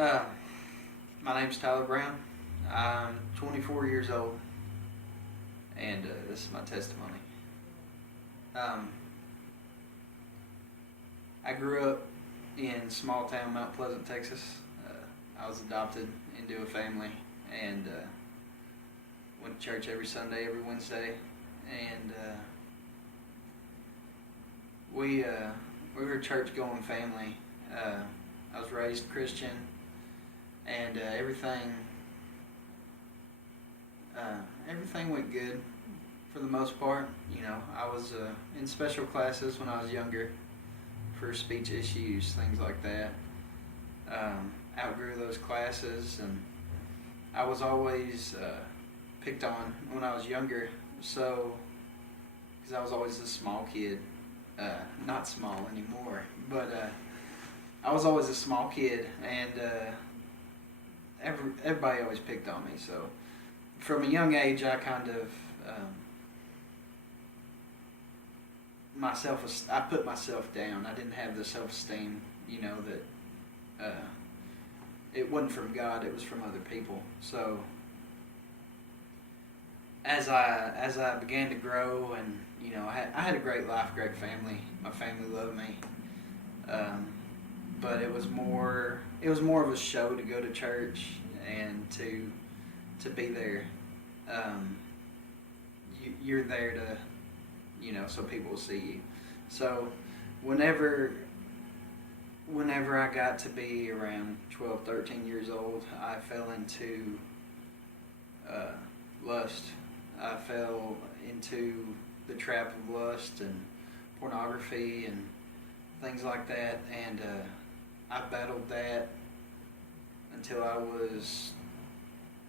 Uh, my name's Tyler Brown. I'm 24 years old, and this is my testimony. Um, I grew up in small town Mount Pleasant, Texas. I was adopted into a family and went to church every Sunday, every Wednesday, and we were a church-going family. I was raised Christian, and everything went good for the most part. You know, I was in special classes when I was younger for speech issues, things like that. Outgrew those classes, and I was always picked on when I was younger. So, because I was always a small kid, not small anymore, but I was always a small kid, and everybody always picked on me. So, from a young age, I kind of I put myself down. I didn't have the self-esteem, that it wasn't from God, it was from other people. So as I began to grow, and I had a great life, great family. My family loved me, but it was more of a show to go to church and to be there. You're there to, so people will see you. So whenever I got to be around 12, 13 years old, I fell into lust. I fell into the trap of lust and pornography and things like that, and I battled that until I was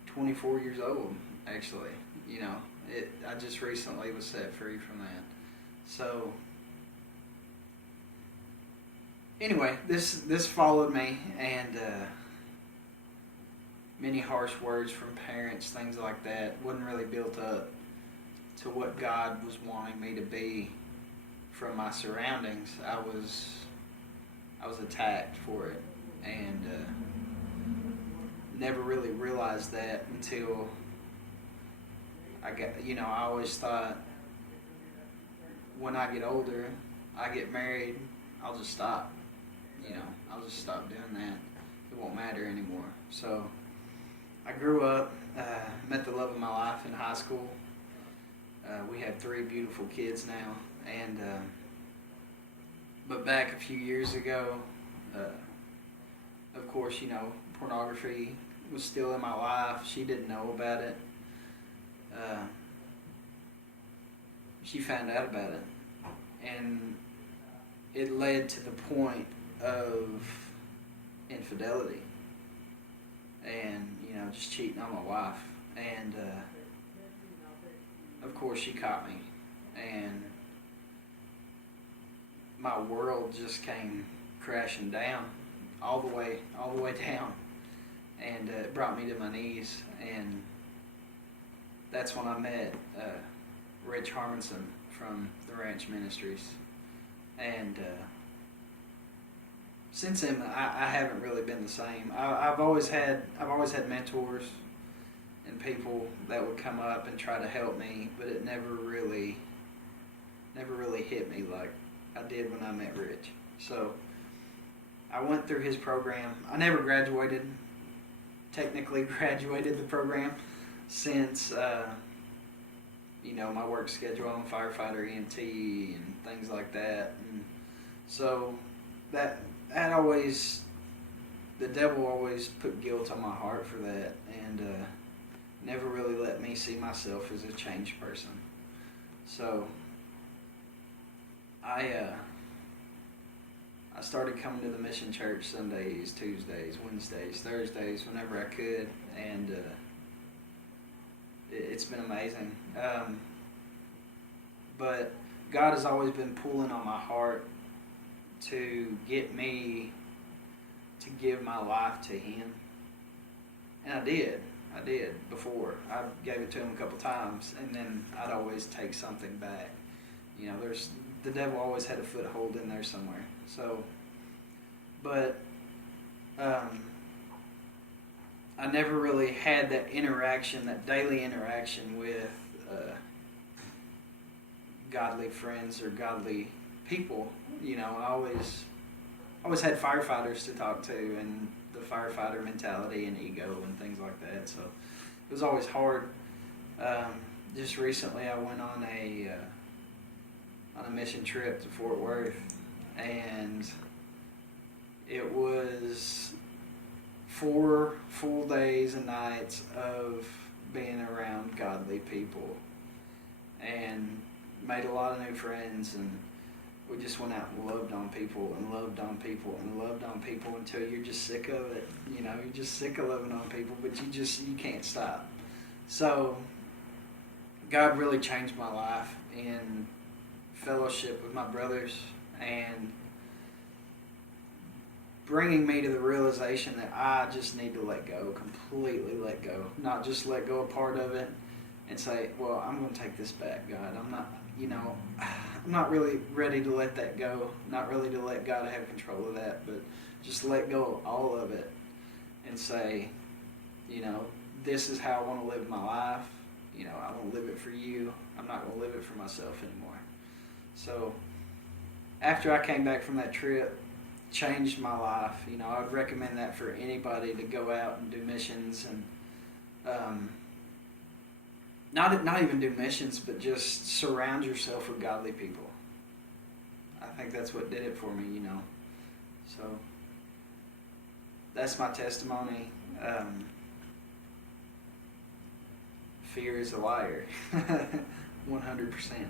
24 years old, actually. I just recently was set free from that. So anyway, this followed me, and many harsh words from parents, things like that, wasn't really built up to what God was wanting me to be from my surroundings. I was attacked for it, and never really realized that until I always thought, when I get older, I get married, I'll just stop. I'll just stop doing that. It won't matter anymore. So I grew up, met the love of my life in high school. We have 3 beautiful kids now, and but back a few years ago, of course, pornography was still in my life. She didn't know about it. She found out about it, and it led to the point of infidelity and just cheating on my wife. And of course she caught me, and my world just came crashing down, all the way down, and it brought me to my knees. And that's when I met Rich Harmonson from the Ranch Ministries, and since then I haven't really been the same. I've always had mentors and people that would come up and try to help me, but it never really hit me like I did when I met Rich. So I went through his program. I never technically graduated the program, since my work schedule. I'm a firefighter, EMT, and things like that. And so that the devil always put guilt on my heart for that, and never really let me see myself as a changed person. So I started coming to the Mission Church Sundays, Tuesdays, Wednesdays, Thursdays, whenever I could, and it's been amazing. But God has always been pulling on my heart to get me to give my life to Him. And I did before. I gave it to Him a couple times, and then I'd always take something back. The devil always had a foothold in there somewhere. So, but I never really had that interaction, that daily interaction with godly friends or godly people. You know, I always had firefighters to talk to, and the firefighter mentality and ego and things like that. So it was always hard. Just recently, I went on a mission trip to Fort Worth, and it was 4 full days and nights of being around godly people, and made a lot of new friends, and we just went out and loved on people and loved on people and loved on people until you're just sick of it. You know, you're just sick of loving on people, but you can't stop. So God really changed my life in fellowship with my brothers and bringing me to the realization that I just need to let go, completely let go, not just let go a part of it and say, well, I'm going to take this back, God. I'm not really ready to let that go, not really to let God have control of that, but just let go of all of it and say, this is how I want to live my life. I want to live it for you. I'm not going to live it for myself anymore. So after I came back from that trip, changed my life. I would recommend that for anybody to go out and do missions, and not even do missions, but just surround yourself with godly people. I think that's what did it for me, So that's my testimony. Fear is a liar, 100%.